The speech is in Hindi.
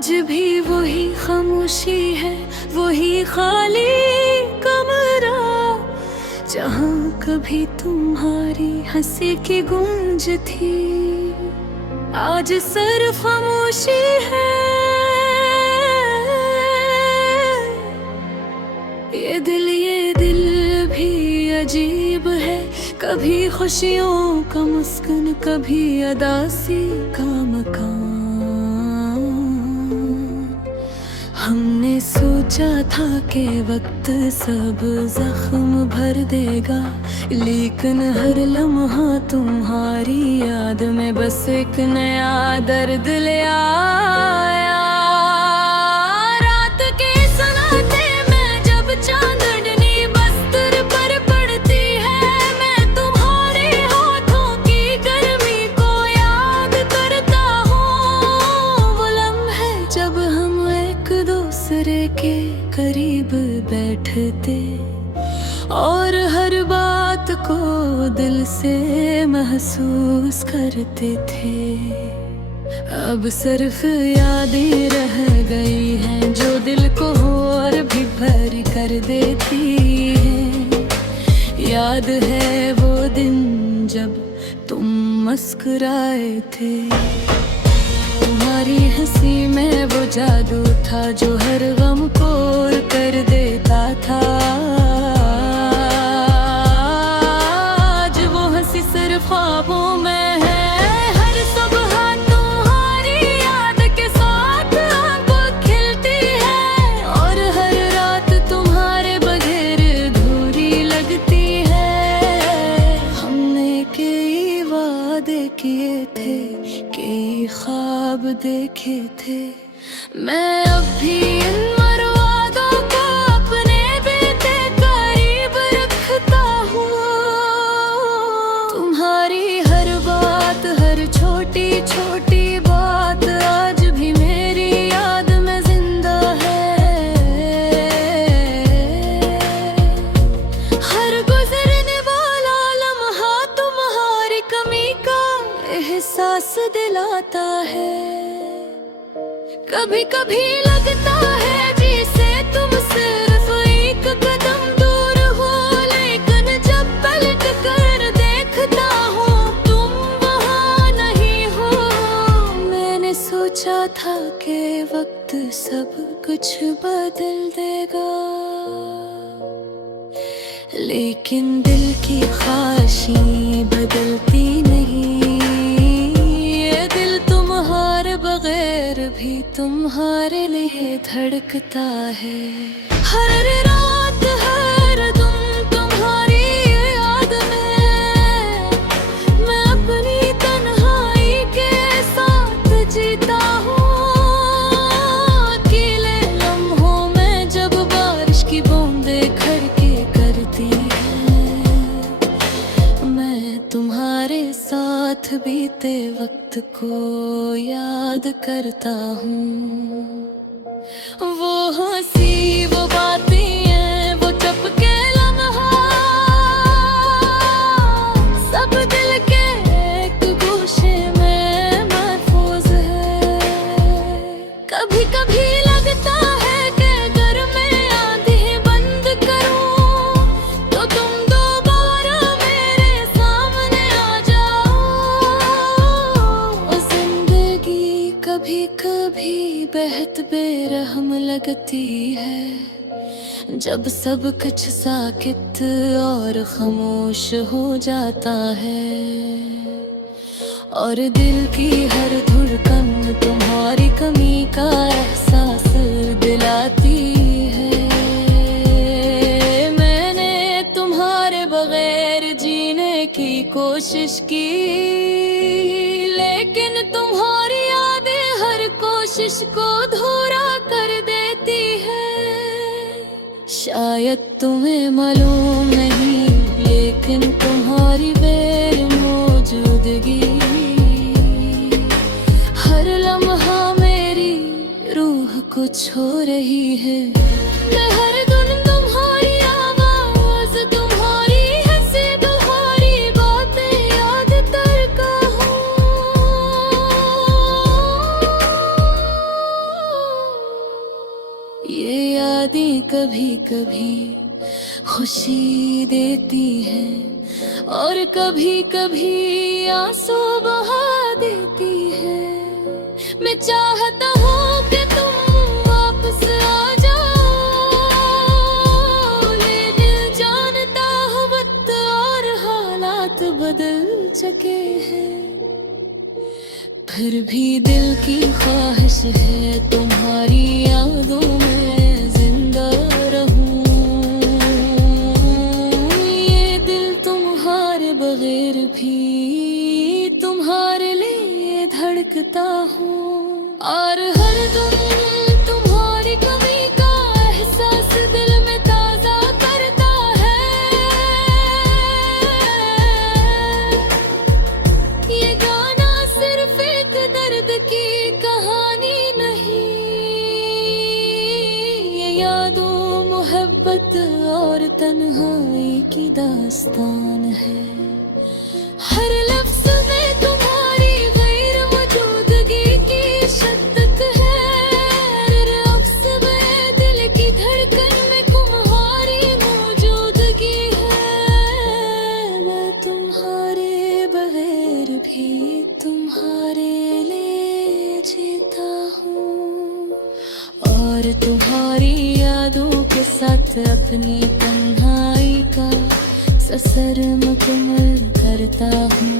आज भी वही खामोशी है, वही खाली कमरा, जहाँ कभी तुम्हारी हंसी की गूंज थी। आज सिर्फ खामोशी है। ये दिल भी अजीब है, कभी खुशियों का मुस्कान, कभी अदासी का मकान। हमने सोचा था कि वक्त सब जख्म भर देगा, लेकिन हर लम्हा तुम्हारी याद में बस एक नया दर्द ले आया। रात के सन्नाटे में जब चांदनी बस्तर पर पड़ती है, मैं तुम्हारे हाथों की गर्मी को याद करता हूँ। वो लम्हे जब हम एक दूसरे के करीब बैठते और हर बात को दिल से महसूस करते थे। अब सिर्फ यादें रह गई हैं जो दिल को और भी भर कर देती हैं। याद है वो दिन जब तुम मुस्कुराए थे, तुम्हारी हंसी में वो जादू था जो हर गम को और कर देता था। आज वो हंसी सिर्फ ख्वाबों में है, हर सुबह तुम्हारी याद के साथ आंखों खिलती है, और हर रात तुम्हारे बगैर अधूरी लगती है। हमने कई वादे किए थे, कई ख्वाब देखे थे, मैं अब भी इन वादों को अपने बेटे करीब रखता हूँ। तुम्हारी हर बात, हर छोटी छोटी बात आज भी मेरी याद में जिंदा है। हर गुजरने वाला लम्हा तुम्हारी कमी का एहसास दिलाता है। कभी कभी लगता है जैसे तुम सिर्फ एक कदम दूर हो, लेकिन जब पलट कर देखता हूँ तुम वहाँ नहीं हो। मैंने सोचा था कि वक्त सब कुछ बदल देगा, लेकिन दिल की ख्वाहिशें बदलती नहीं। बगैर भी तुम्हारे लिए धड़कता है। हर रात हर दिन तुम्हारी याद में मैं अपनी तन्हाई के साथ जीता हूँ। अकेले लम्हों में जब बारिश की बूंदें खड़के करती है, मैं तुम्हारे साथ बीते वक्त को याद करता हूँ। वो हंसी, वो बातें हैं, वो चपके लम्हा, सब दिल के एक गोशे में महफूज है। कभी कभी लगता है कि अगर मैं आंखें बंद करूँ तो तुम दोबारा मेरे सामने आ जाओ। जिंदगी कभी कभी बेहद बेरहम लगती है, जब सब कुछ साकित और खामोश हो जाता है, और दिल की हर धड़कन तुम्हारी कमी का एहसास दिलाती है। मैंने तुम्हारे बगैर जीने की कोशिश की, लेकिन तुम्हारी यादें हर कोशिश को अधूरा कर देती है। शायद तुम्हें मालूम नहीं, लेकिन तुम्हारी बेर मौजूदगी हर लम्हा मेरी रूह को छू रही है। मैं हर दिन तुम्हारी आवाज, तुम्हारी हंसी, तुम्हारी बातें याद करता हूँ। बातें कभी कभी खुशी देती है और कभी कभी आंसू बहा देती है। मैं चाहता हूँ कि तुम वापस आ जाओ, लेकिन जानता हूँ वक्त और हालात बदल चुके हैं। फिर भी दिल की ख्वाहिश है तुम्हारी यादों में जिंदा रहूं। ये दिल तुम्हारे बगैर भी तुम्हारे लिए धड़कता हूँ। और हर दम तुम्हारी कमी का एहसास दिल में ताजा करता है। ये गाना सिर्फ एक दर्द की कहानी नहीं, ये यादों मोहब्बत और तन्हाई की दास्तान है। हर लफ्ज़ में तुम्हारी गैर मौजूदगी की शिद्दत है। हर लफ्ज़ में दिल की धड़कन में तुम्हारी मौजूदगी है। मैं तुम्हारे बगैर भी तुम्हारे लिए जीता हूँ और तुम्हारी यादों के साथ अपनी तन्हाई का सफर मुकम्मल करता हूँ।